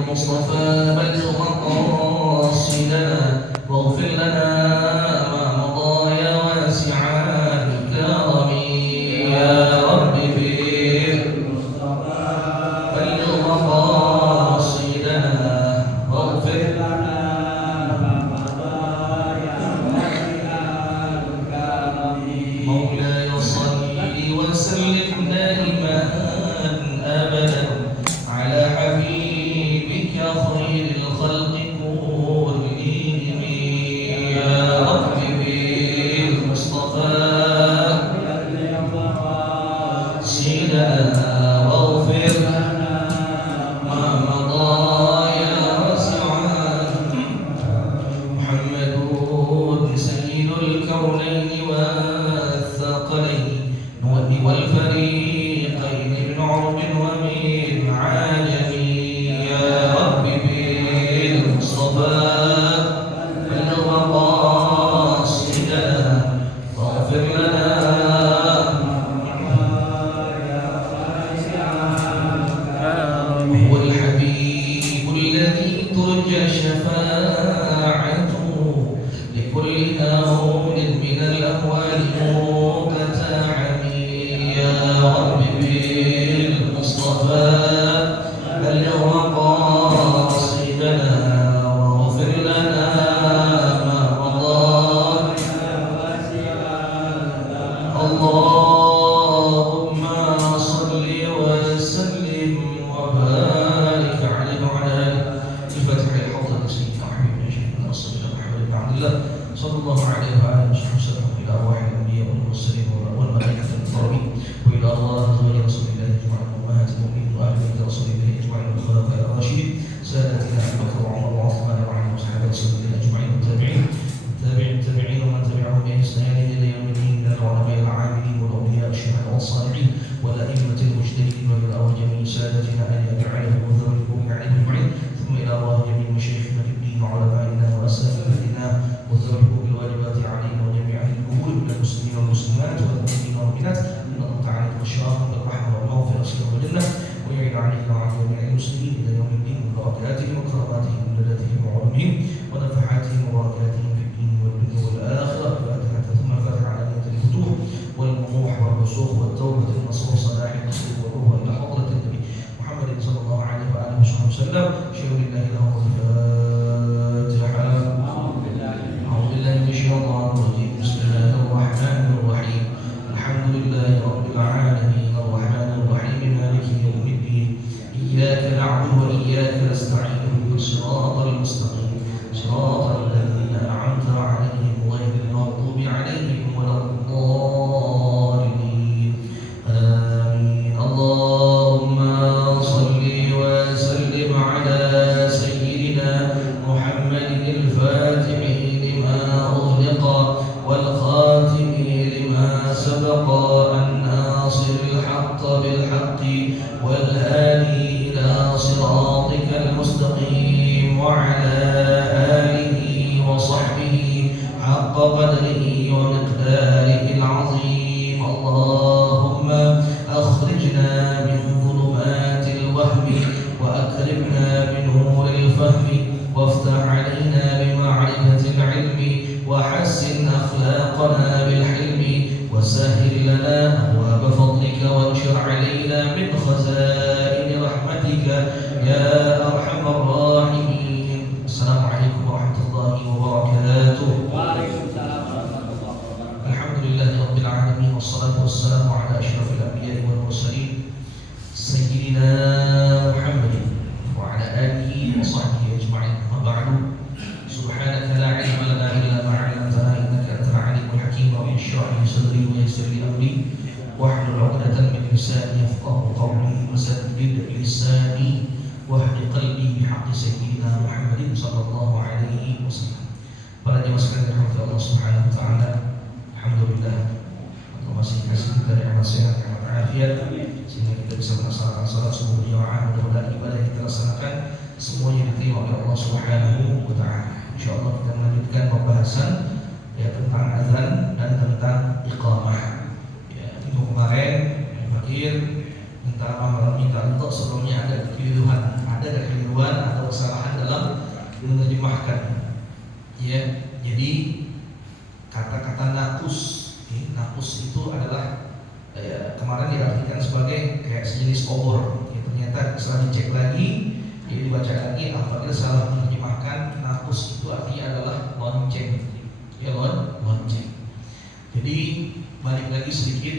المصطفى بلغ مقاصدنا واغفر لنا ما مضى يا واسع الكرم يا رب بالمصطفى بلغ مقاصدنا واغفر لنا ما مضى يا واسع الكرم مولاي صل وسلم دائما أبدا على حبيبك خير الخلق كلهم يا رب بالمصطفى سيدنا واغفر لنا ما مضى يا واسع محمد سيد الكونين والثقلين والفريقين من عرب ومن عجم يا رب بالمصطفى بلغ مقاصدنا واغفر لنا هو الحبيب الذي ترجى شفاعته لكل هون من الأموال مقتعم يا رب بالمصطفى بلغ مقاصدنا واغفر لنا ما مضى اللهم صل وسلم وبارك عليه وعلى آله الفاتحة لحضرة سيدنا وحبيبنا شيخنا سيدنا محمد بن عبد الله صلى الله عليه وعلى آله وسلم إلى أرواح الأنبياء والمرسلين والملائكة المقربين وإلى الله أزواج رسول الله أجمعين وأمهات المؤمنين وأهل بيت رسول الله أجمعين والخلفاء الراشدين سادتنا أبي بكر وعمر وعثمان وعلي وصحبه رسول الله أجمعين والتابعين التابعين ومن تبعهم بإحسان إلى يوم الدين من العلماء العاملين والأولياء الشهداء والصالحين والأئمة المجتهدين وإلى أرواح جميع سادتنا أن يجعله وذرهم عليهم أجمعين ثم إلى أرواح جميع مشايخنا في الدين وعلمائنا وأساتذتنا وذرهم بالواجبات علينا وجميع أهل القبور من المسلمين والمسلمات والمؤمنين والمؤمنات من الله تعالى والشرف والرحمة والمغفرة والجنة ويعين علينا وعلى جميع المسلمين إلى يوم الدين وبركاتهم وكراماتهم ومدداتهم وعلومهم ونفحاتهم وبركاتهم في الدين والدنيا والآخرة الفاتحة ثم الفاتحة على نية الفتوح والنموح والرسوخ والتوبة النصوح صلاح النصوح والروح إلى حضرة النبي محمد صلى الله عليه وآله وسلم شهر الله له الفاتحة. أعوذ بالله من الشيطان الرجيم بسم الله الرحمن الرحيم الحمد لله رب العالمين الرحمن الرحيم مالك يوم الدين إياك نعبد وإياك نستعين صراط المستقيم صراط الذين أنعمت عليهم غير المغضوب عليهم ولا الضالين آمين. اللهم صل وسلم على سيدنا محمد الفاتح لما أغلق والخاتم لما سبق الناصر الحق بالحق والهادي إلى صراطك المستقيم وعلى آله وصحبه حق قدره ومقداره العظيم. اللهم أخرجنا من ظلمات الوهم وأكرمنا بنور الفهم وافتح علينا بمعرفة العلم وحسن أخلاقنا بالحلم وسهل لنا أبواب فضلك وانشر علينا من خزائن رحمتك يا أرحم الراحمين. السلام عليكم ورحمة الله وبركاته. وعليكم السلام ورحمة الله وبركاته. الحمد لله رب العالمين والصلاة والسلام على أشرف الأنبياء والمرسلين سيدنا محمد وعلى آله وصحبه أجمعين. أما بعد سبحانك لا علم لنا إلا ما علمتنا إنك أنت العليم الحكيم. رب اشرح لي صدري ويسر لي أمري واحلل عقدة من لساني يفقهوا قولي وسدد لساني واهد قلبي بحق سيدنا محمد صلى الله عليه وسلم. Para jemaah sekalian rahmati Allah Subhanahu wa taala. Alhamdulillah Allah masih kasih kita nikmat sehat, nikmat afiat sehingga kita bisa melaksanakan salat subuh berjamaah. Mudah-mudahan ibadah yang kita laksanakan semuanya diterima oleh Allah Subhanahu wa taala. Insyaallah kita melanjutkan pembahasan ya tentang azan dan tentang iqamah. Ya, minggu kemarin fakir tentang amalan minta untuk sebelumnya ada kekeliruan menerjemahkan. Ya, jadi kata-kata nakus, nakus itu adalah kemarin diartikan sebagai kayak sejenis obor. Ya, ternyata setelah dicek lagi, jadi dibaca lagi, apabila salah menerjemahkan nakus itu artinya adalah lonceng. Ya, lonceng. Jadi balik lagi sedikit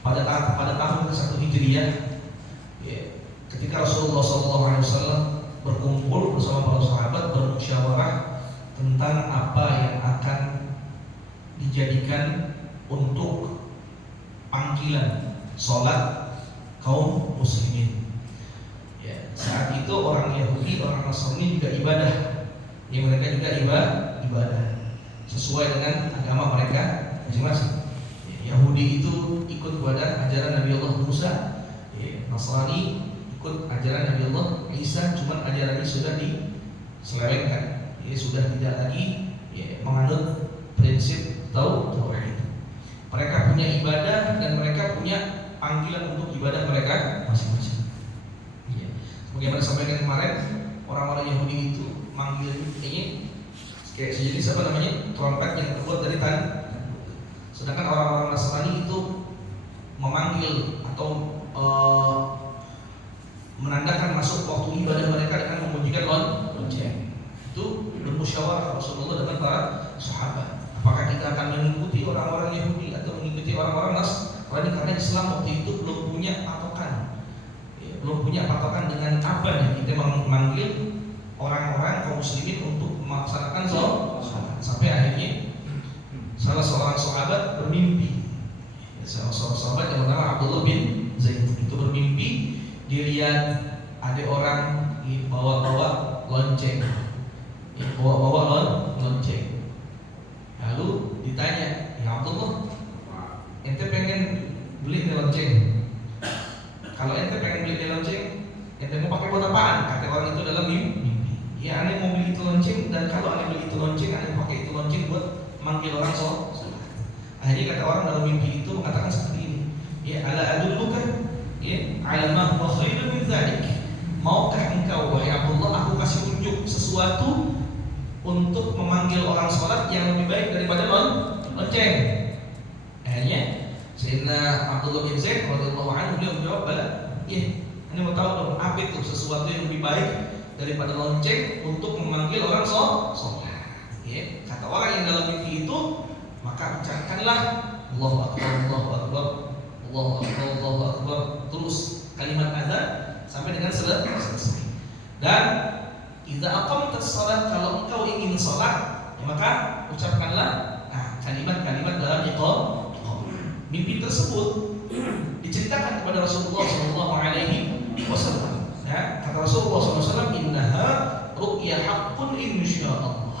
pada tahun ke-1 Hijriah, ya, ketika Rasulullah SAW berkumpul bersama para sahabat bermusyawarah tentang apa yang akan dijadikan untuk panggilan sholat kaum muslimin. Ya, saat itu orang Yahudi, orang Nasrani juga ibadah, ya mereka juga ibadah sesuai dengan agama mereka masing-masing. Yahudi itu ikut kepada ajaran Nabi Allah Musa, Nasrani ikut ajaran Nabi Allah Isa, cuman ajarannya sudah diselewengkan, sudah tidak lagi menganut prinsip tauhid. Mereka punya ibadah dan mereka punya panggilan untuk ibadah mereka masing-masing. Bagaimana sampaikan kemarin, orang-orang Yahudi itu manggil ini kayak sejenis apa namanya, trompet yang terbuat dari tanah. Sedangkan orang-orang Nasrani itu memanggil atau menandakan masuk waktu ibadah mereka dengan membunyikan lonceng. Itu bermusyawarah Rasulullah dengan para sahabat. Apakah kita akan mengikuti orang-orang Yahudi atau mengikuti orang-orang Nasrani? Karena Islam waktu itu belum punya patokan, belum punya patokan dengan apa nih kita memanggil orang-orang kaum muslimin untuk melaksanakan sholat. Sampai akhirnya salah seorang sahabat bermimpi. Salah seorang sahabat yang bernama Abdullah bin Zaid itu bermimpi, dia lihat ada orang bawa lonceng, bawa lonceng. Lalu ditanya, ya Abdullah, ente pengen beli ini lonceng? Kalau ente pengen beli ini lonceng, ente mau pakai buat apaan? Kata orang itu dalam mimpi. Ya, aneh mau beli itu lonceng, dan kalau aneh beli itu lonceng, aneh pakai itu lonceng buat manggil orang sholat. Akhirnya kata orang dalam mimpi itu mengatakan seperti ini, ya ala adulluka, ya ala ma huwa khairun min dzalik. Maukah engkau wahai Abdullah, aku kasih tunjuk sesuatu untuk memanggil orang sholat yang lebih baik daripada lonceng? Akhirnya Sayyidina Abdullah bin Zaid radhiyallahu anhu beliau menjawab, "Bala, iya, ini mau tahu dong apa itu sesuatu yang lebih baik daripada lonceng untuk memanggil orang sholat." Ya, kata orang yang dalam mimpi itu, maka ucapkanlah Allahu Akbar, Allahu Akbar, Allahu Akbar, Allahu Akbar, terus kalimat azan sampai dengan selesai. Dan idza aqamtas shalah, kalau engkau ingin salat, ya maka ucapkanlah kalimat-kalimat dalam iqamah. Mimpi tersebut diceritakan kepada Rasulullah SAW. Ya, kata Rasulullah SAW, innaha ru'ya haqqun insyaallah.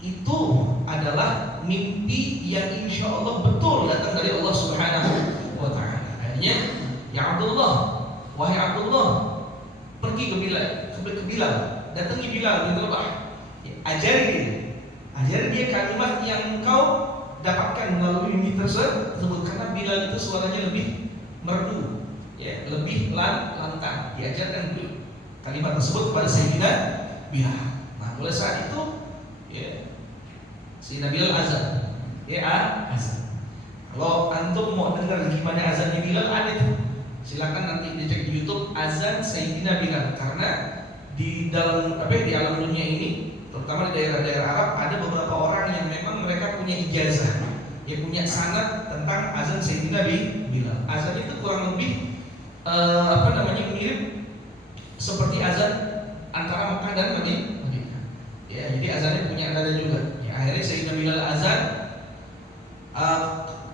Itu adalah mimpi yang insya Allah betul datang dari Allah Subhanahu wa Ta'ala. Akhirnya, ya Abdullah, wahai Abdullah, pergi ke Bilal, datangi Bilal bin Rabah, ajari dia kalimat yang engkau dapatkan melalui mimpi tersebut, karena Bilal itu suaranya lebih merdu, ya, lebih lantang. Diajarkan kalimat tersebut kepada Sayyidina Bilal. Nah, mulai saat itu, ya, Sayyidina Bilal azan, azan. Kalau antum mau dengar gimana azannya Bilal, ada tuh, silakan nanti dicek di YouTube azan Sayyidina Bilal. Karena di alam dunia ini, terutama di daerah-daerah Arab, ada beberapa orang yang memang mereka punya ijazah, yang punya sanad tentang azan Sayyidina Bilal. Azan itu kurang lebih mirip seperti azan antara Makkah dan Madinah. Ya, jadi azannya punya nada juga. Ya, akhirnya Sayyidina Bilal azan,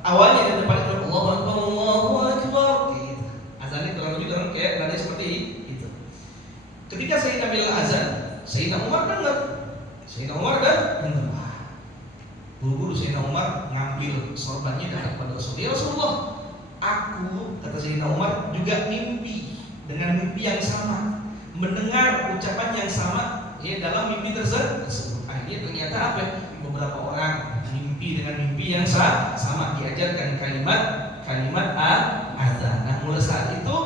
awalnya di depan itu Allahu Akbar, Allahu Akbar, gitu. Azannya kurang lebih kayak nada seperti itu. Ketika Sayyidina Bilal azan, Sayyidina Umar dengar. Buru-buru Sayyidina Umar ngambil sorbannya datang kepada Rasulullah. Ya Rasulullah, aku, kata Sayyidina Umar, juga mimpi dengan mimpi yang sama, mendengar ucapan yang sama, ya, dalam mimpi tersebut. Akhirnya ternyata apa? Beberapa orang mimpi dengan mimpi yang sama, diajarkan kalimat azan. Nah, mulai saat itu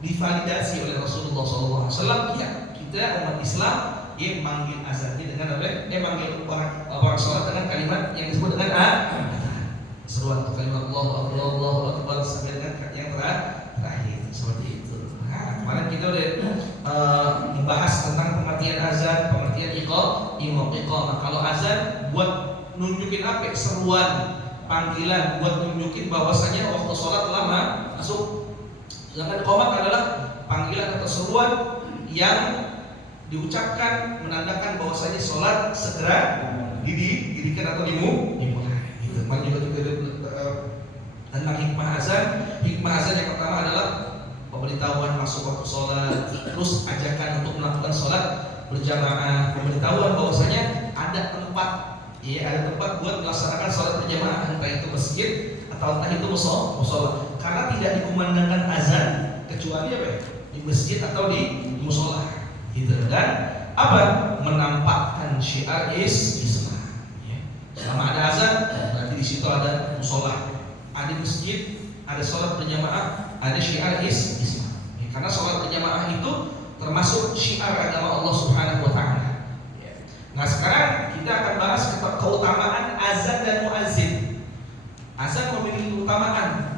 divalidasi oleh Rasulullah SAW. Ya, kita umat Islam ya manggil azannya dengan apa? Manggil orang sholat dengan kalimat yang disebut dengan seruan kalimat Allahu Akbar sampai dengan yang terakhir seperti itu. Nah, kemarin kita udah membahas tentang pengertian azan, pengertian iqamah. Kalau azan buat nunjukin apa? Seruan, panggilan buat nunjukin bahwasanya waktu sholat telah masuk. Sedangkan iqamah adalah panggilan atau seruan yang diucapkan menandakan bahwasanya sholat segera didirikan atau dimulai. Gitu. Maka juga tentang hikmah azan yang pertama adalah pemberitahuan masuk waktu sholat, terus ajakan untuk melakukan sholat berjamaah, pemberitahuan bahwasanya ada tempat buat melaksanakan sholat berjamaah, entah itu masjid atau entah itu musola. Karena tidak dikumandangkan azan kecuali apa? Di masjid atau di musola. Gitu. Dan apa? Menampakkan syiar Islam. Ya. Selama ada azan, berarti di situ ada musola, ada masjid, ada sholat berjamaah, ada syiar Islam. Ya. Karena sholat berjamaah itu termasuk syiar agama Allah Subhanahu Wa Taala. Ya. Nah sekarang kita akan bahas keutamaan azan dan muazzin. Azan memiliki keutamaan.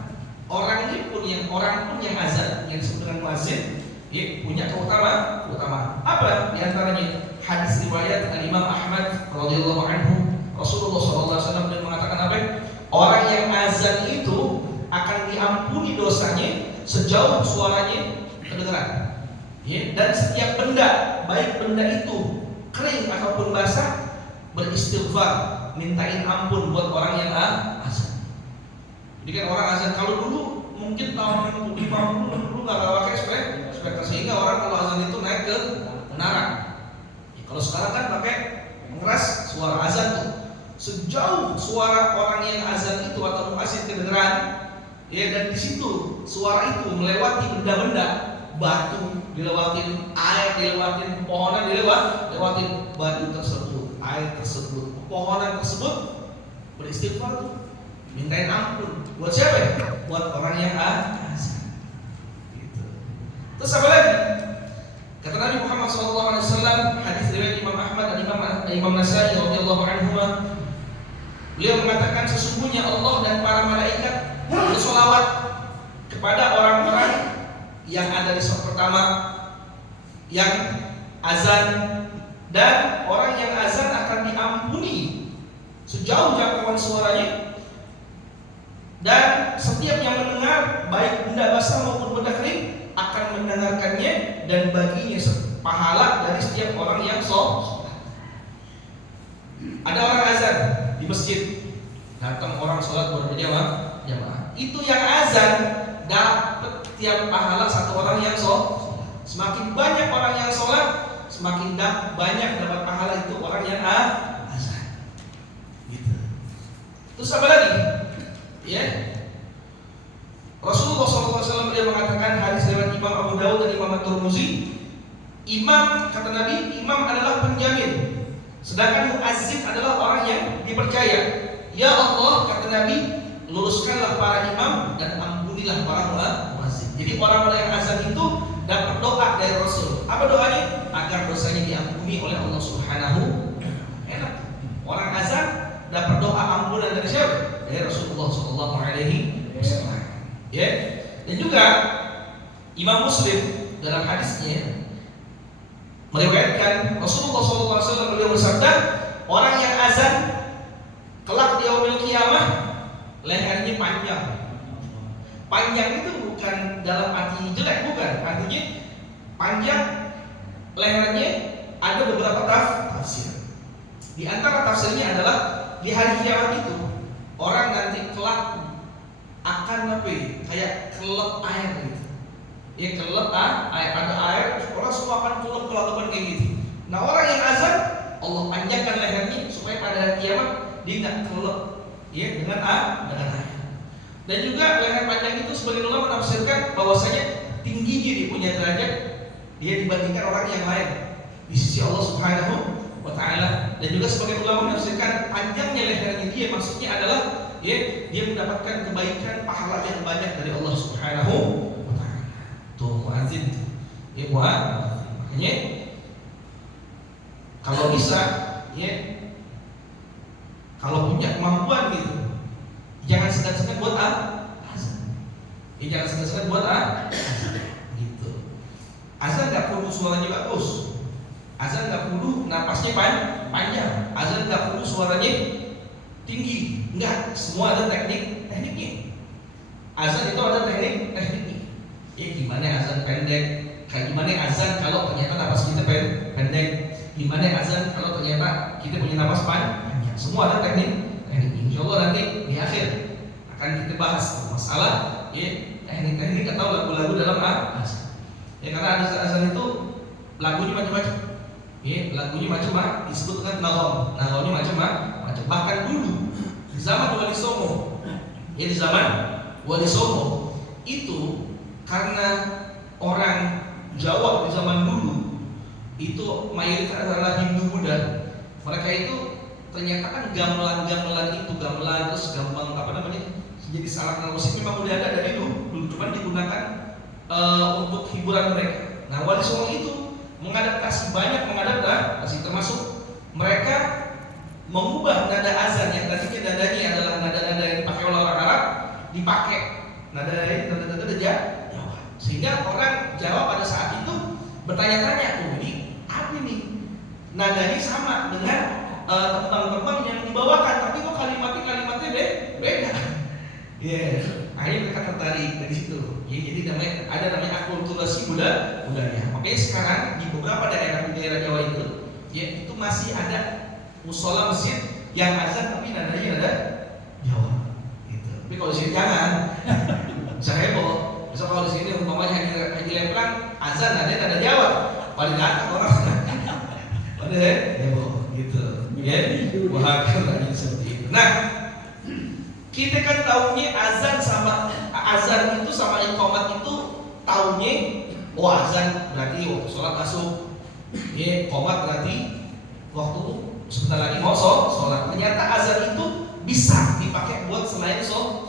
Orang pun yang azan, yang disebut dengan muazzin, ya, punya keutamaan. Apa di antaranya? Hadis riwayat Imam Ahmad radhiyallahu anhu, Rasulullah SAW mengatakan apa? Orang yang azan itu akan diampuni dosanya sejauh suaranya kedengaran. Ya, dan setiap benda, baik benda itu kering ataupun basah, beristighfar, mintain ampun buat orang yang azan. Jadi kan orang azan kalau dulu mungkin tahun 50 dulu nggak pakai speaker sehingga orang kalau azan itu naik ke menara. Ya, kalau sekarang kan pakai mengeras suara azan tuh. Sejauh suara orang yang azan itu atau muazzin kedengeran, ya, dan di situ suara itu melewati benda-benda, batu dilewatin, air dilewatin, pepohonan dilewatin batu tersebut, air tersebut, pepohonan tersebut, beristighfar tuh, mintain ampun. Buat siapa ya? Buat orang yang azan. Gitu. Terus apa lagi? Kata Nabi Muhammad SAW, hadis riwayat Imam Ahmad dan Imam Nasai radhiyallahu anhu, beliau mengatakan sesungguhnya Allah dan para malaikat bersolawat kepada orang-orang yang ada di sholat pertama, yang azan, dan orang yang azan akan diampuni sejauh jangkauan suaranya. Dan setiap yang mendengar baik benda basah maupun benda kering akan mendengarkannya, dan baginya pahala dari setiap orang yang sholat. Ada orang azan di masjid, datang orang sholat berjamaah, itu yang azan dapat tiap pahala satu orang yang sholat. Semakin banyak orang yang sholat, semakin banyak dapat pahala itu orang yang azan. Gitu. Terus apa lagi? Ya, Rasulullah SAW dia mengatakan, hadis riwayat Imam Abu Dawud dan Imam At-Tirmidzi, imam, kata Nabi, imam adalah penjamin, sedangkan muazzin adalah orang yang dipercaya. Ya Allah, kata Nabi, luruskanlah para imam dan ampunilah para muazzin. Jadi orang-orang yang azan itu dapat doa dari Rasul. Apa doanya? Agar dosanya diampuni oleh Allah Subhanahu. Enak. Orang azan dapat doa ampunan dari siapa? Dari Rasulullah SAW. Ya. Dan juga Imam Muslim dalam hadisnya meriwayatkan Rasulullah SAW beliau bersabda, orang yang azan kelak di yaumil qiyamah lehernya panjang. Panjang itu bukan dalam arti jelek, bukan. Artinya panjang lehernya ada beberapa tafsir. Di antara tafsirnya adalah di hari kiamat itu orang nanti kelak akan kayak kelep air gitu. Ya kelep air, ada air, orang semua akan kelep kayak gitu. Nah orang yang azan Allah panjangkan lehernya supaya pada hari kiamat dia nggak kelep, ya, dengan air. Dan juga leher panjang itu sebagian ulama menafsirkan bahwasanya tingginya dia punya derajat dia dibandingkan orang yang lain di sisi Allah Subhanahu wa Ta'ala. Dan juga sebagian ulama menafsirkan panjangnya lehernya dia maksudnya adalah dia mendapatkan kebaikan pahala yang banyak dari Allah Subhanahu wa Ta'ala. Tuh muazzin, makanya Kalau bisa, ya, kalau punya kemampuan gitu, jangan segan-segan buat azan. Jangan segan-segan buat azan. Gitu. Azan nggak perlu suaranya bagus. Azan nggak perlu napasnya panjang. Azan nggak perlu suaranya tinggi. Enggak, semua ada tekniknya. Azan itu ada tekniknya. Ya gimana azan pendek? Kayak gimana azan kalau ternyata napas kita pendek? Gimana azan kalau ternyata kita punya napas panjang? Semua ada teknik. Insya Allah nanti di akhir akan kita bahas masalah ya teknik-teknik atau lagu-lagu dalam azan. Ya karena azan itu lagunya macam-macam. Ya, lagunya macam-macam disebut dengan nagham. Macam-macam. Bahkan dulu di zaman Wali Songo, di zaman Wali Songo itu karena orang Jawa di zaman dulu itu mayoritas adalah Hindu Buddha. Mereka itu ternyata kan gamelan itu terus gampang jadi alat musik memang udah ada dari dulu cuma digunakan untuk hiburan mereka. Nah Wali Songo itu mengadaptasi termasuk mereka mengubah nada azan yang tadinya nadanya adalah nada-nada yang dipakai oleh orang Arab dipakai nada Jawa, sehingga orang Jawa pada saat itu bertanya-tanya, ini apa nih? Nadanya sama dengan tembang-tembang yang dibawakan, tapi kok kalimatnya beda. Akhirnya mereka tertarik dari situ. Jadi ada namanya akulturasi budaya. Makanya sekarang di beberapa daerah Jawa itu masih ada musola masjid yang azan tapi nadanya ada Jawa. Gitu. Tapi kalau di sini jangan, bisa heboh. Misal kalau di sini umpamanya Haji Lemplang azan nadanya ada Jawa, paling datang orang. Pada heboh gitu. Wahakal lagi seperti itu. Nah, kita kan taunya azan itu sama iqamat itu taunya azan berarti waktu sholat masuk, iqamat berarti waktu sebentar lagi mau sholat. Ternyata azan itu bisa dipakai buat selain sholat.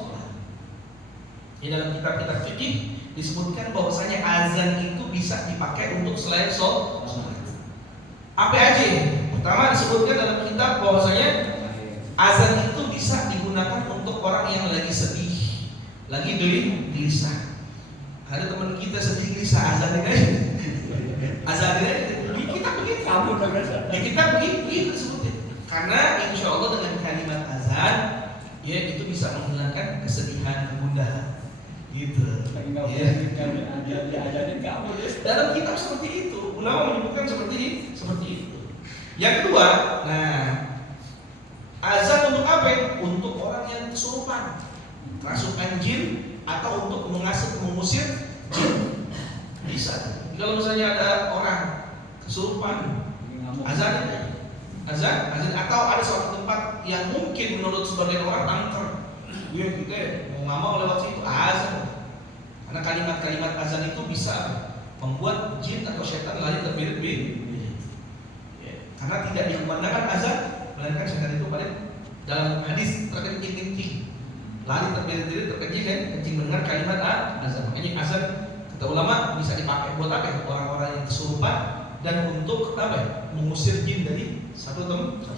Dalam kitab-kitab fikih disebutkan bahwasanya azan itu bisa dipakai untuk selain sholat. Apa aja? Pertama disebutkan dalam kitab bahwasanya azan itu bisa digunakan untuk orang yang lagi sedih, lagi gelisah. Ada teman kita sedih gelisah azan kita begitu. Kita begitu disebutkan. Karena insya Allah dengan kalimat azan, itu bisa menghilangkan kesedihan, kegundahan. Gitu. Dalam kitab seperti itu, ulama menyebutkan seperti itu. Yang kedua, azan untuk apa? Untuk orang yang kesurupan, kerasukan jin, atau untuk mengusir jin. Bisa. Kalau misalnya ada orang kesurupan, azan atau ada suatu tempat yang mungkin menurut sebagian orang angker, kita mau nggak mau lewat situ azan. Karena kalimat-kalimat azan itu bisa membuat jin atau setan lari terbirit-birit. Karena tidak dikumandangkan azan, melainkan setan itu dalam hadis terkencing, lari terbirit-birit terkencing mendengar kalimat azan. Makanya azan kata ulama bisa dipakai buat apa? Orang-orang yang kesurupan dan untuk apa? Mengusir jin dari satu tempat.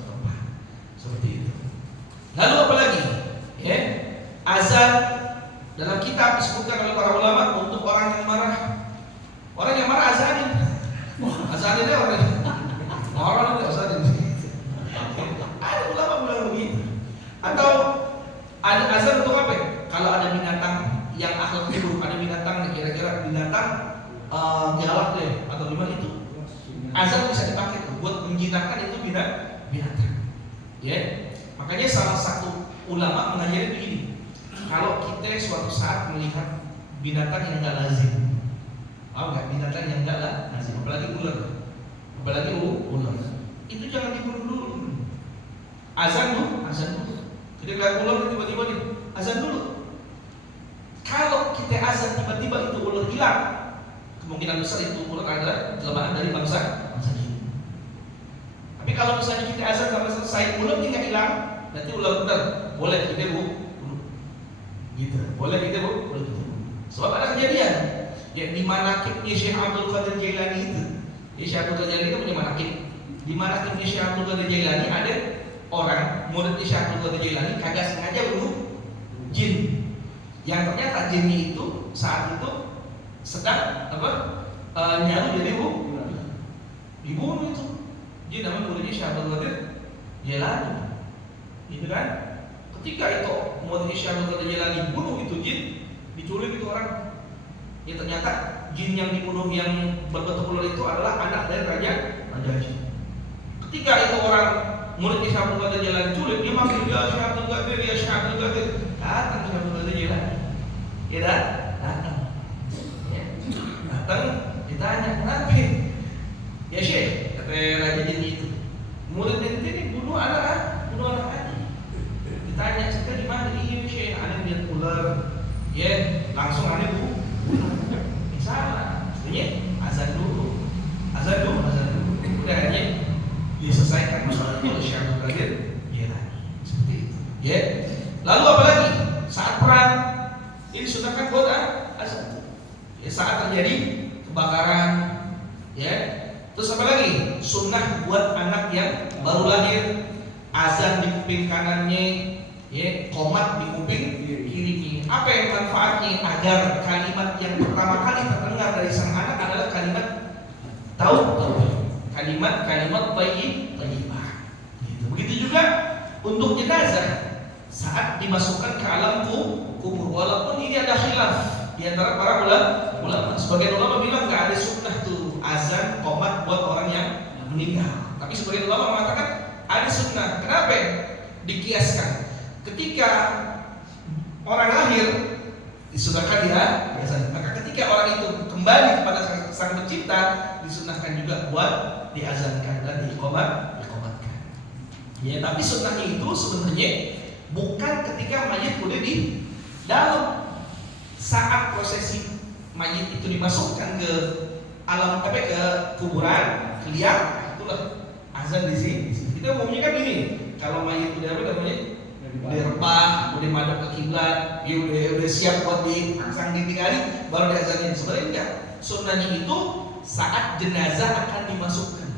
Seperti itu. Lalu apa lagi? Azan dalam kitab disebutkan oleh para ulama untuk orang yang marah. Orang yang marah azanin. Azanin dia orang itu azanin. Ada ulama bilang begitu. Atau ada azan untuk apa? Kalau ada binatang yang akhlak buruk, ada binatang kira-kira binatang galak deh atau gimana itu. Azan bisa dipakai buat menjinakkan itu binatang. Makanya salah satu ulama mengajari begini. Kalau kita suatu saat melihat binatang yang nggak lazim, binatang yang nggak lazim, apalagi ular, itu jangan dibunuh dulu. Azan dulu. Kita lihat ular tiba-tiba nih, azan dulu. Kalau kita azan tiba-tiba itu ular hilang, kemungkinan besar itu ular adalah jelmaan dari bangsa jin. Tapi kalau misalnya kita azan sampai selesai ular tidak hilang, berarti ular benar, boleh kita bunuh. Gitu. Boleh kita bunuh. Sebab ada kejadian di manakibnya Syekh Abdul Qadir Jailani itu. Syekh Abdul Qadir Jailani itu punya manakib. di mana Ibnu Syekh Abdul Qadir Jailani ada orang murid Syekh Abdul Qadir Jailani kagak sengaja bunuh jin, yang ternyata jinnya itu saat itu sedang nyaru jadi dibunuh itu jin, namanya muridnya Syekh Abdul Qadir Jailani, gitu kan? Ketika itu muridnya Syekh Abdul Qadir Jailani bunuh itu jin, diculik itu orang, ya ternyata jin yang dibunuh yang berbentuk ular itu adalah anak dari raja jin. Ketika itu orang murid Syekh Abdul Qadir Jailani culik, dia manggil ya Syekh Abdul Qadir, ya Syekh Abdul Qadir. Datang Syekh Abdul Qadir Jailani. Ya datang. Ya. Datang ditanya, "Kenapa?" Ya Syekh, kata raja jin itu. Murid ente ini bunuh anak aja. Ditanya, "Kita di mana?" "Iya Syekh, ana lihat ular." Ya, langsung ana bunuh. Salah. Sebenarnya azan dulu. Udah aja diselesaikan masalah itu oleh Syekh Abdul Qadir Jailani. Seperti itu. Ya. Lalu apa lagi? Saat perang ini sudah kan buat azan. Ya, saat terjadi kebakaran, ya. Terus apa lagi? Sunnah buat anak yang baru lahir, azan di kuping kanannya, ya, qomat di kuping kirinya. Apa yang manfaatnya? Agar kalimat yang pertama kali terdengar dari sang anak adalah kalimat tauhid. Kalimat thayyibah. Gitu. Begitu juga untuk jenazah saat dimasukkan ke alam kubur. Walaupun ini ada khilaf di antara para ulama. Sebagian ulama bilang enggak ada sunnah tuh azan qomat buat orang yang meninggal. Tapi sebagian ulama mengatakan ada sunnah. Kenapa? Dikiaskan. Ketika orang lahir disunahkan dia azan. Maka ketika orang itu kembali kepada sang pencipta disunahkan juga buat diazankan dan diqomatkan. Ya, tapi sunnahnya itu sebenarnya bukan ketika mayit udah di dalam. Saat prosesi mayit itu dimasukkan ke alam ke kuburan, ke liang, itulah azan di sini. Kita umumnya kan ini, kalau mayit udah udah rebah, udah madep ke kiblat, dia udah siap buat dipasang di tinggali, baru diazanin. Sebenarnya enggak. Sunnahnya itu saat jenazah akan dimasukkan.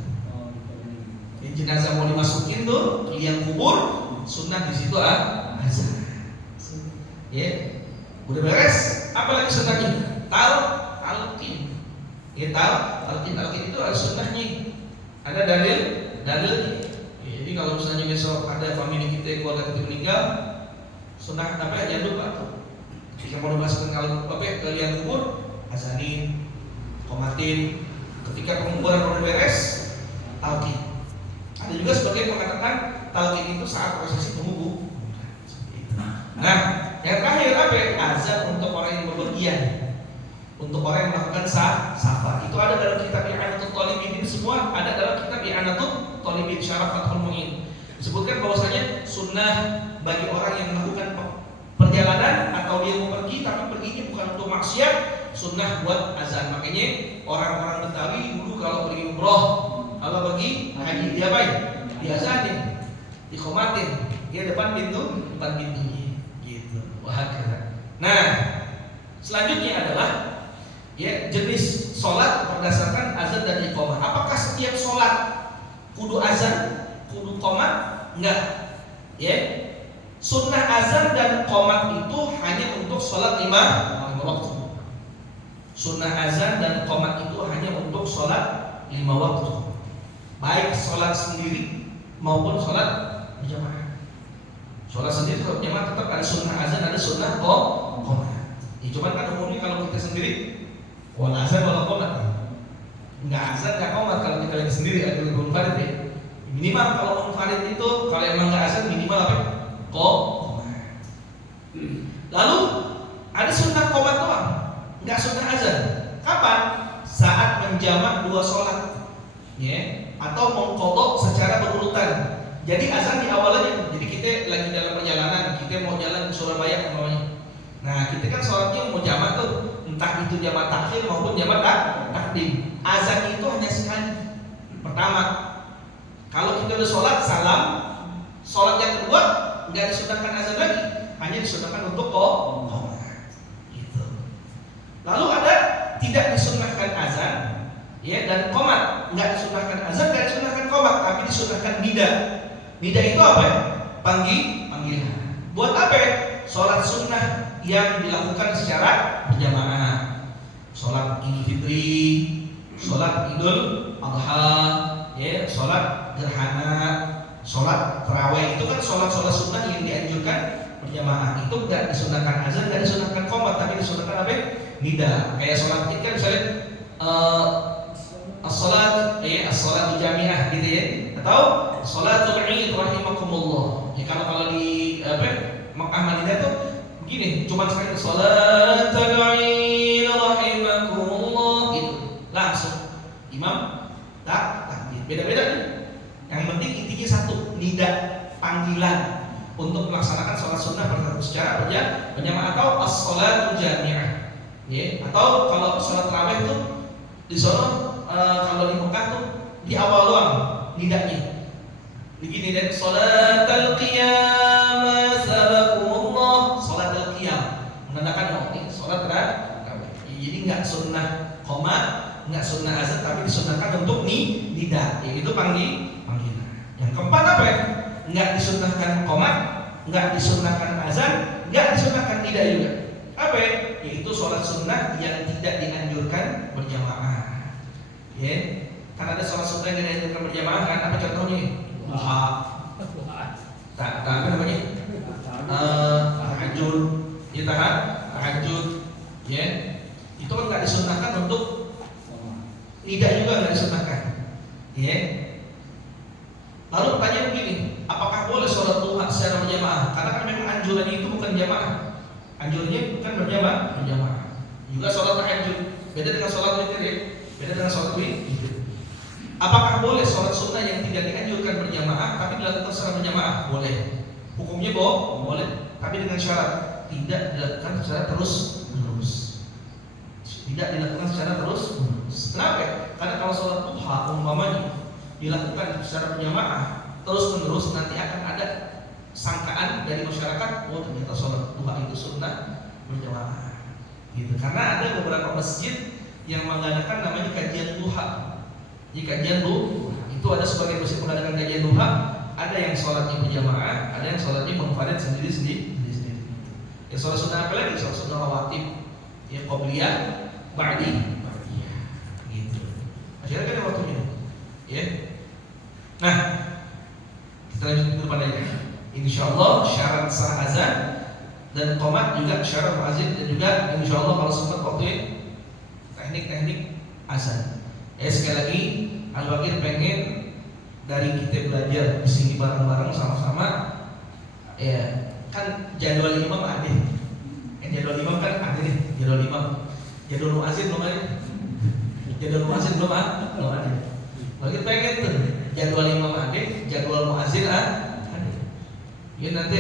Jenazah mau dimasukin tuh ke liang kubur, sunnah di situ azan. Ya, udah beres. Apalagi sunnahnya? Talqin. Ya, talqin itu ada sunnahnya. Ada dalilnya. Ya, jadi kalau misalnya besok ada family kita, keluarga kita meninggal, sunnah apa? Jangan lupa tuh. Jika mau dimasukkan ke liang kubur, azanin, qomatin. Ketika penguburan udah beres, talqin. Ada juga sebagian mengatakan talqin itu saat prosesi penguburan. Nah, yang terakhir apa? Azan untuk orang yang bepergian, untuk orang yang melakukan safar. Itu ada dalam kitab I'anatul Talibin. Ini semua ada dalam kitab I'anatul Talibin Syarah Fathul Mu'in. Disebutkan bahwasanya sunnah bagi orang yang melakukan perjalanan atau dia mau pergi tapi perginya bukan untuk maksiat, sunnah buat azan. Makanya orang-orang Betawi dulu kalau pergi umroh, kalau pergi haji dia baik, diazanin, diqomatin, dia depan pintunya, gitu. Nah, selanjutnya adalah ya jenis sholat berdasarkan azan dan iqamah. Apakah setiap sholat kudu azan, kudu qomat? Enggak. Ya, sunnah azan dan qomat itu hanya untuk sholat lima waktu. Sunnah azan dan qomat itu hanya untuk sholat 5 waktu. Baik sholat sendiri maupun sholat berjamaah. Sholat sendiri kalau berjamaah tetap ada sunnah azan, ada sunnah qomat. Ya, cuman kan umumnya kalau kita sendiri wala azan wala qomat. Enggak azan enggak qomat kalau kita lagi sendiri, ada munfarid ya. Minimal kalau munfarid itu kalau emang enggak azan minimal apa? Qomat. Lalu ada sunnah qomat doang, enggak sunnah azan. Kapan? Saat menjamak 2 sholat, ya, atau mengqadha secara berurutan. Jadi azan di awalnya. Jadi kita lagi dalam perjalanan, kita mau jalan ke Surabaya umpamanya. Nah, kita kan sholatnya mau jamak tuh, entah itu jamak takhir maupun jamak takdim. Azan itu hanya sekali. Pertama, kalau kita udah sholat salam, sholat yang kedua nggak disunahkan azan lagi, hanya disunahkan untuk qomat. Gitu. Lalu ada tidak disunahkan azan, ya, dan qomat. Nggak disunahkan azan, nggak disunahkan qomat. tapi disunahkan nida. Nida itu apa ya? Panggilan. Buat apa ya? Sholat sunnah yang dilakukan secara berjamaah. Sholat Idul Fitri, sholat Idul Adha, ya, sholat gerhana, sholat tarawih, itu kan sholat sunnah yang dianjurkan berjamaah. Itu nggak disunahkan azan, nggak disunahkan qomat, tapi disunahkan apa? Nida. Kayak sholat id kan misalnya as-sholat, ya, as-sholat jamiah gitu ya, atau sholatul id rahimakumullah. Ya kalau di Makkah Madinah tuh begini, cuma sekali sholatul id rahimakumullah gitu, langsung imam takbir. Beda-beda nih. Yang penting intinya satu, nida, panggilan untuk melaksanakan sholat sunnah secara berjamaah atau as-sholatul jamiah. Ya, atau kalau sholat tarawih itu di sono kalau di Mekah tuh di awal doang nidanya. Begini dan sholatul qiyam sabakumullah, sholatul qiyam menandakan ini sholat tarawih. Jadi enggak sunnah qomat, enggak sunnah azan, tapi disunahkan untuk nida, yaitu panggilan. Yang keempat apa ya? Enggak disunahkan qomat, enggak disunahkan azan, enggak disunahkan nida juga. Apa ya? Yaitu sholat sunnah yang tidak dianjurkan berjamaah. Ya, karena ada sholat sunnah yang dianjurkan berjamaah kan? Apa contohnya? Duha. Tak apa namanya? Tahajud. Ya tahajud. Ya, itu kan nggak disunahkan untuk nida juga nggak disunahkan. Ya. Lalu pertanyaan begini, apakah boleh sholat duha secara berjamaah? Karena kan memang anjuran itu bukan jamaah. Anjurnya bukan berjamaah. Juga sholat tahajud beda dengan sholat witir ya, beda dengan sholat witir. Apakah boleh sholat sunnah yang tidak dianjurkan berjamaah tapi dilakukan secara berjamaah? Boleh. Hukumnya boleh, tapi dengan syarat tidak dilakukan secara terus-menerus. Tidak dilakukan secara terus-menerus. Kenapa? Karena kalau sholat duha umpamanya dilakukan secara berjamaah terus-menerus, nanti akan ada sangkaan dari masyarakat, oh ternyata sholat duha itu sunnah berjamaah, gitu. Karena ada beberapa masjid yang mengadakan namanya kajian duha. Jadi kajian duha itu ada sebagian masjid mengadakan kajian duha, ada yang sholatnya berjamaah, ada yang sholatnya munfarid sendiri. Ya sholat sunnah apa lagi? Sholat sunnah rawatib, ya qobliyah, ba'diyah, gitu. Masyarakat ada waktunya, ya. Nah, kita lanjut ke depan aja. Insyaallah syarat sah azan dan qomat juga syarat muazzin, dan juga insyaallah kalau sempat waktu teknik azan. Sekali lagi Al-Baqir pengen dari kita belajar di sini bareng-bareng sama-sama. Ya, kan jadwal imam ada. Jadwal imam kan ada nih, jadwal imam. Jadwal muazzin belum ada. Jadwal muazzin belum ada. Baqir pengen tuh jadwal imam ada, jadwal muazzin ada. Ya nanti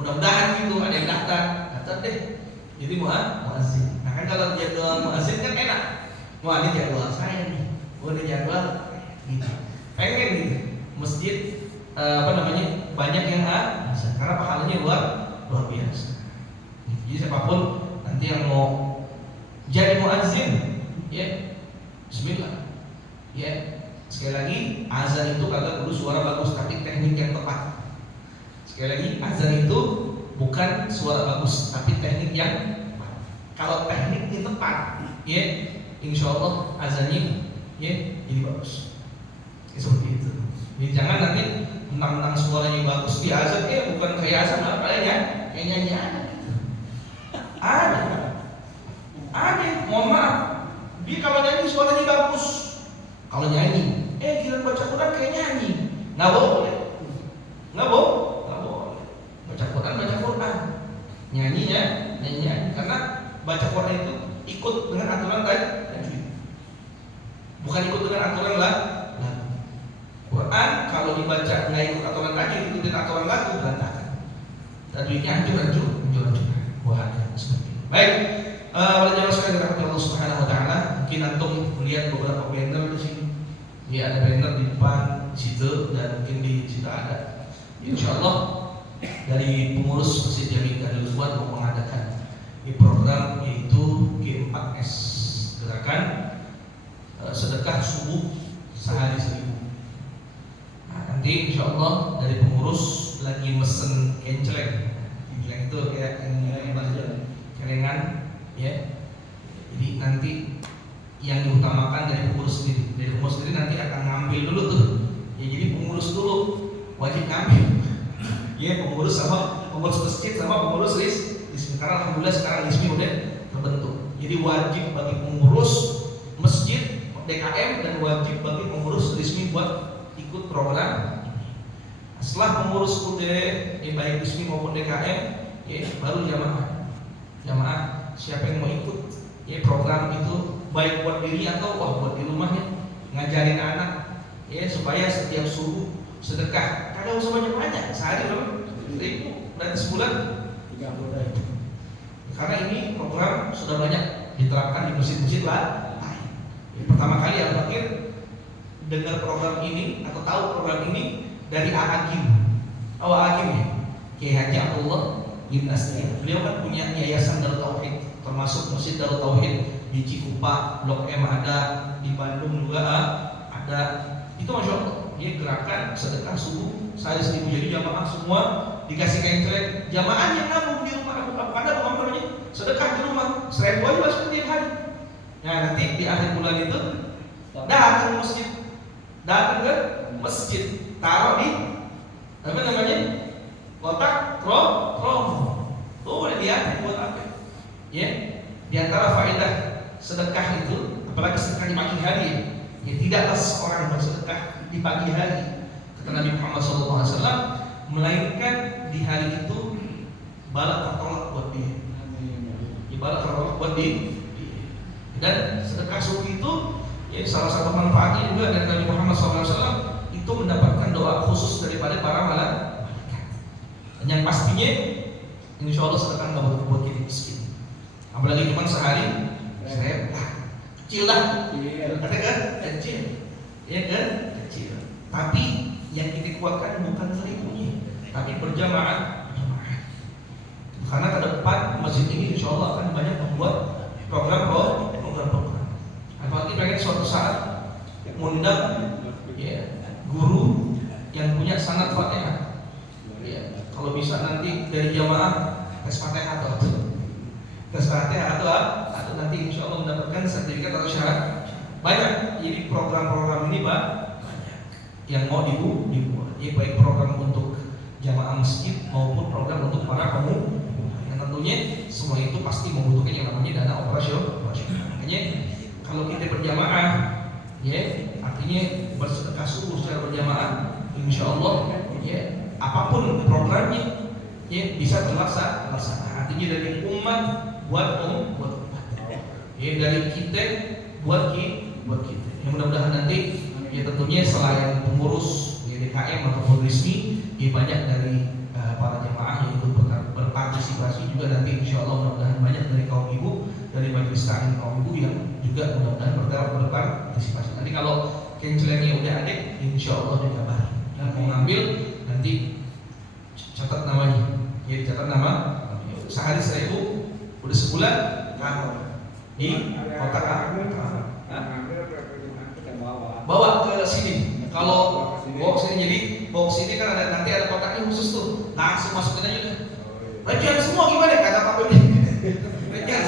mudah-mudahan gitu ada yang daftar deh jadi muazzin. Nah kan kalau jadwal muazzin kan enak, wah ini jadwal saya nih, ini jadwal gitu. Pengen gitu masjid banyak yang karena pahalanya luar biasa. Jadi siapapun nanti yang mau jadi muazzin, ya bismillah. Ya sekali lagi azan itu kagak perlu suara bagus, tapi teknik yang tepat. Sekali lagi, azan itu bukan suara bagus, tapi teknik yang tepat. Kalau tekniknya tepat, ya, insya Allah azannya, ya, jadi bagus. Ya, seperti itu. Jadi jangan nanti mentang-mentang suaranya bagus di azan, bukan kayak azan apa ya? Kayak nyanyi aja. Ada. Mohon maaf. Dia kalau nyanyi suaranya bagus. Kalau nyanyi, gila baca Quran kayak nyanyi, nggak boleh. Baca Quran, nyanyi, karena baca Quran itu ikut dengan aturan tajwid, bukan ikut dengan aturan lagu. Quran kalau dibaca nggak ikut aturan tajwid, ikutin aturan lagu, berantakan. Tajwidnya hancur. Wah, seperti itu. Baik, pada jamaah sekalian dirahmati Allah Subhanahu Wa Taala, mungkin antum melihat beberapa banner di sini. Ya ada banner di depan situ dan mungkin di situ ada. Insyaallah dari pengurus Masjid Jami Ahlul Ikhwan mau mengadakan program yaitu G4S, gerakan sedekah subuh sehari 1000. Nah, nanti insya Allah dari pengurus lagi mesen kenceleng. Kenceleng itu kayak yang kerengan, ya. Jadi nanti yang diutamakan dari pengurus sendiri. Dari pengurus sendiri nanti akan ngambil dulu tuh. Ya, jadi pengurus dulu wajib ngambil. Ya, pengurus masjid sama pengurus RISMI. Karena alhamdulillah sekarang RISMI udah terbentuk. Jadi wajib bagi pengurus masjid DKM dan wajib bagi pengurus RISMI buat ikut program. Setelah pengurus udah baik RISMI maupun DKM, ya baru jamaah siapa yang mau ikut ya program itu, baik buat diri atau buat di rumahnya ngajarin anak ya supaya setiap subuh sedekah. Kagak usah banyak-banyak, sehari berapa? 1.000, berarti sebulan 30.000. Karena ini program sudah banyak diterapkan di masjid-masjid lain. Pertama kali Al-Fakir dengar program ini atau tahu program ini dari Agim. Agim ya, Kiai Haji Abdullah bin Asri. Beliau kan punya yayasan Darut Tauhid, termasuk Masjid Darut Tauhid di Cikupa, Blok M ada, di Bandung juga ada. Itu masya Allah, dia gerakan sedekah subuh sehari 1.000. Jadi jamaah semua dikasih kenceleng. Jamaah yang nabung di rumah, ada namanya sedekah di rumah 1.000 aja masuk tiap hari. Nah nanti di akhir bulan itu datang ke masjid, taruh di apa namanya kotak promo. Tuh udah diatur buat apa? Ya, di antara faedah sedekah itu, apalagi sedekah di pagi hari, ya tidaklah seorang bersedekah di pagi hari, kata Nabi Muhammad SAW, melainkan di hari itu bala tertolak buat dia. Bala tertolak buat dia. Dan sedekah subuh itu ya salah satu manfaatnya juga dari Nabi Muhammad SAW itu mendapatkan doa khusus daripada para malaikat. Dan yang pastinya insya Allah sedekah nggak buat kita miskin. Apalagi cuma sehari, kecil lah, ada kan kecil, ya kan kecil. Tapi yang kita kuatkan bukan 1.000-nya, tapi berjamaah. Karena ke depan masjid ini insya Allah akan banyak membuat program. Apalagi pengen suatu saat mengundang ya, guru yang punya sanad Fatihah. Ya, kalau bisa nanti dari jamaah tes Fatihah atau nanti insya Allah mendapatkan sertifikat atau syarat. Banyak. Jadi program-program ini banyak yang mau dibuat. Ya, baik program untuk jamaah masjid maupun program untuk para pemuda. Yang tentunya semua itu pasti membutuhkan yang namanya dana operasional. Makanya kalau kita berjamaah, ya artinya bersedekah subuh secara berjamaah, insya Allah, ya apapun programnya, ya bisa terlaksana. Artinya dari umat buat umat, ya dari kita buat kita. Yang mudah-mudahan nanti, ya tentunya selain pengurus ya, DKM ataupun RISMI, ya banyak dari para jamaah yang ikut berpartisipasi juga nanti, insya Allah mudah-mudahan banyak dari kaum ibu, dari majelis taklim kaum ibu yang juga mudah-mudahan berpartisipasi. Nanti kalau kencelengnya udah ada, insya Allah dikabarin. Dan mau ngambil nanti catat namanya, ya catat nama. Sehari 1.000, udah sebulan taruh di kotak bawa ke sini. Kalau bawa ke sini, jadi bawa ke sini kan ada nanti ada kotaknya khusus tuh, langsung masukin aja udah. Rencana semua gimana? Kata Pak Budi. Rencana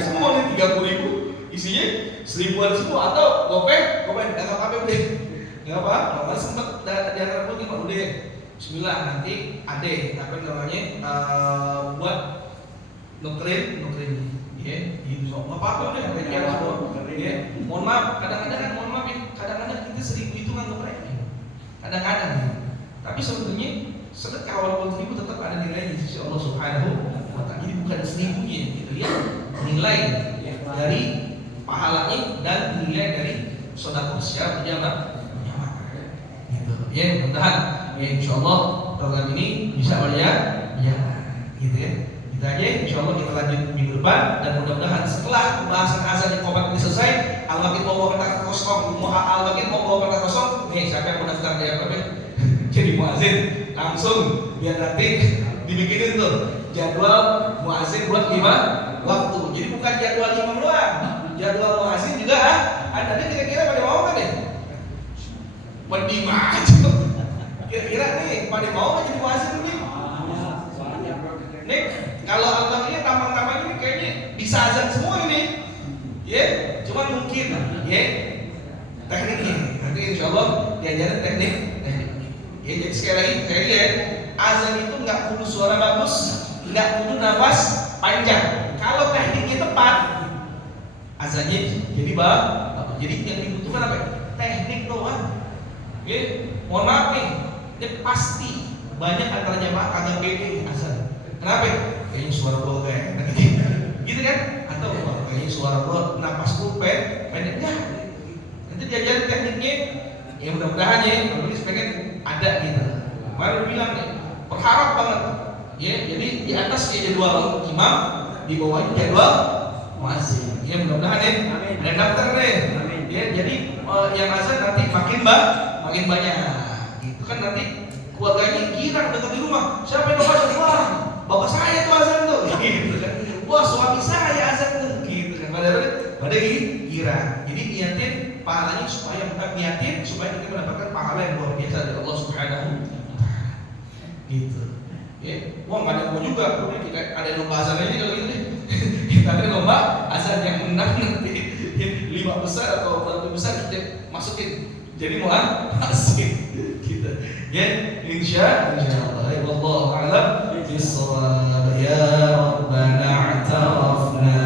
semua nih 30.000, isinya 1.000-an semua atau gopeng, kata Pak Budi. Enggak apa? Kalau sempat di antara pun gimana udah. Bismillah, nanti ada apa namanya buat nukerin ya, gitu. Enggak apa-apa udah rencana semua. Ya, mohon maaf, kadang-kadang kita 1.000 itu nganggap remeh. Kadang-kadang. Tapi sebetulnya sedekah walaupun 1.000 tetap ada nilai di sisi Allah Subhanahu wa Ta'ala. Jadi bukan 1.000-nya, kita lihat nilai dari pahalanya dan nilai dari sedekah secara berjamaah. Gitu. Ya, mudah-mudahan ya insyaallah program ini bisa berjalan, ya, gitu ya. Kita aja, insyaallah kita lanjut minggu depan dan mudah-mudahan setelah pembahasan azan di Kobat ini selesai, Al-Wakil mau bawa kertas kosong, Al-Wakil mau bawa kertas kosong, nih siapa yang mau daftar di RPP jadi muazin langsung biar nanti dibikinin tuh jadwal muazin buat 5 waktu. Jadi bukan jadwal imam doang, jadwal muazin juga ada. Kira-kira pada mau kan deh? Pendima aja. Kira-kira nih, pada mau nggak jadi muazin nih? Nih, kalau abang ini tampang-tampang ini kayaknya bisa azan semua ini. Ya, cuma mungkin ya tekniknya. Nanti insya Allah diajarin teknik. Ya, jadi sekali lagi kayaknya azan itu nggak perlu suara bagus, nggak perlu nafas panjang. Kalau tekniknya tepat, azannya jadi bagus. Jadi yang dibutuhkan apa? Teknik doang. Ya, mohon maaf nih, ini pasti banyak antara jamaah kagak pede azan. Kenapa? Kayaknya suara gua kayak enak gitu kan? Atau kayaknya suara gua napas gua pendek enggak? Nanti diajarin tekniknya. Ya mudah-mudahan ya, penulis pengen ada gitu. Baru bilang nih, berharap banget. Ya, jadi di atas jadwal imam, di bawahnya jadwal muazin. Ya mudah-mudahan ya. Ada daftar deh. Ya, jadi yang azan nanti makin banyak. Itu kan nanti keluarganya girang dekat di rumah. Siapa yang azan? Wah, bapak saya tuh azan tuh. Gitu kan. Wah, suami saya azan tuh. Gitu kan. Pada girang. Jadi niatin pahalanya supaya kita mendapatkan pahala yang luar biasa dari Allah Subhanahu wa taala. Gitu. Ya, wah nggak ada mau juga. Kita ada lomba azan aja kalau gitu deh. Kita ada lomba azan yang menang nanti 5 besar atau berapa besar kita masukin jadi muazin gitu. Ya, insya Allah. Wallahu a'lam bishawab. Ya Rabbana i'tarafna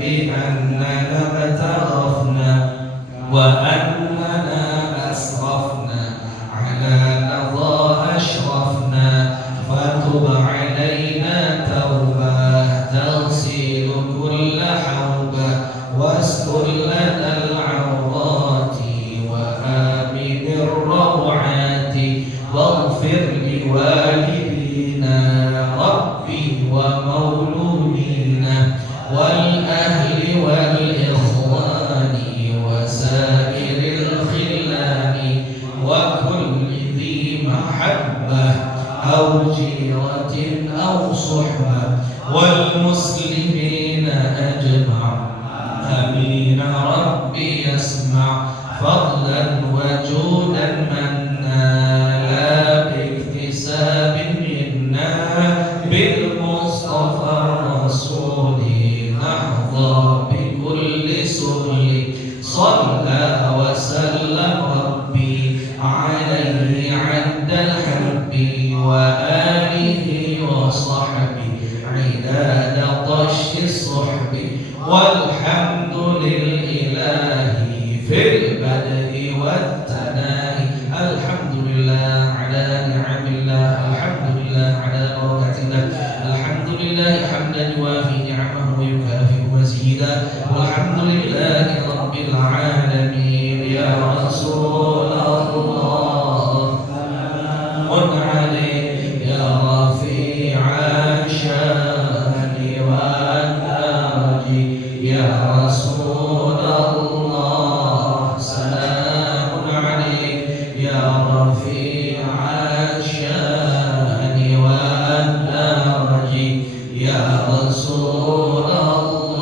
bi annana i'tarafna wa annana asrafna ala nadha ashrafna fatub alaina tawbah taghsil kull hawba wastur lana al-awrati wa amin ar-rawati waghfir liwalidina rabbi wa mauludina wal ahli wal ikhwani wa sairil khillani wa kulli dhi mahabbah aw jiratin aw suhbah wal muslimina ajma'in. آمين ربي يسمع فضلا وجودا منا لا باكتساب منا بالمصطفى الرسول نحظى بكل سهل صلى وسلم ربي عليه عند الحب وآله وصحبه عداد طش الصحب والحمد لله في البدء والثناء. الحمد لله على نعم الله، الحمد لله على بركة الله، الحمد لله حمدا يوافي نعمه ويكافئ مزيدا، والحمد لله رب العالمين. يا رسول الله من عليك يا رفيع الشان والدرج يا رسول الله سلام عليك يا رفيع الشان والدرج يا رسول الله